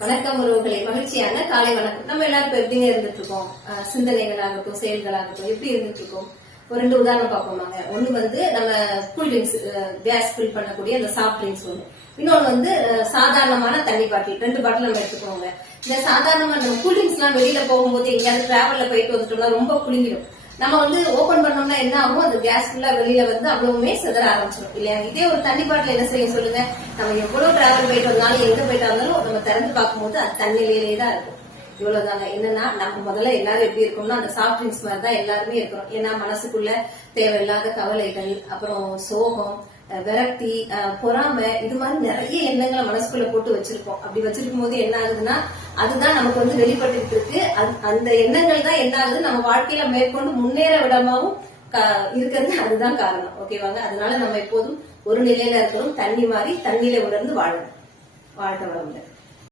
வணக்கம் உறவுகளை, மகிழ்ச்சியான காலை வணக்கம். நம்ம எல்லாரும் இப்ப எப்படிங்க இருந்துட்டு இருக்கோம்? சிந்தனைகள் ஆகட்டும், செயல்கள் ஆகட்டும், எப்படி இருந்துட்டு இருக்கோம்? ஒரு 2 உதாரணம் பார்ப்போமாங்க. ஒண்ணு வந்து நம்ம கூல் ட்ரிங்க்ஸ், கேஸ் ஃபில் பண்ணக்கூடிய அந்த சாஃப்ட் ட்ரிங்க்ஸ் ஒண்ணு. இன்னொன்னு வந்து சாதாரணமான தண்ணி பாட்டில், 2 பாட்டில் நம்ம எடுத்துக்கோங்க. இந்த சாதாரணமான நம்ம கூல் ட்ரிங்க்ஸ் எல்லாம் வெளியில போகும்போது எங்கேயாவது டிராவல்ல போயிட்டு வந்துட்டோம்னா ரொம்ப குளிங்கிடும். நம்ம வந்து ஓபன் பண்ணோம்னா என்ன ஆகும்? அந்த கேஸ் ஃபுல்லா வெளியில வந்து அவ்வளவுமே சிதற ஆரம்பிச்சிடும் இல்லையா? இதே ஒரு தண்ணி பாட்டில் என்ன செய்ய சொல்லுங்க? நம்ம எவ்வளவு டிராவல் போயிட்டு வந்தாலும் எங்க போயிட்டு வந்தாலும் நம்ம திறந்து பார்க்கும்போது அது தண்ணியிலேயே தான் இருக்கும். இவ்வளவுதாங்க. என்னன்னா நம்ம முதல்ல எல்லாரும் எப்படி இருக்கோம்னா அந்த சாஃப்ட் ட்ரிங்க்ஸ் மாதிரி தான் எல்லாருமே இருக்கிறோம். ஏன்னா மனசுக்குள்ள தேவையில்லாத கவலைகள், அப்புறம் சோகம், விரக்தி, பொறாமை, இது மாதிரி நிறைய எண்ணங்களை மனசுக்குள்ள போட்டு வச்சிருக்கோம். அப்படி வச்சிருக்கும் போது என்ன ஆகுதுன்னா அதுதான் நமக்கு வந்து வெளிப்பட்டு இருக்கு. அந்த எண்ணங்கள் தான் என்ன ஆகுது, நம்ம வாழ்க்கையில மேற்கொண்டு முன்னேற விடமாவும் இருக்கிறது. அதுதான் காரணம். ஓகேவாங்க. அதனால நம்ம எப்போதும் ஒரு நிலையில இருக்கணும். தண்ணி மாதிரி தண்ணியில உணர்ந்து வாழணும். வாழ்க்கை வளமுடன்.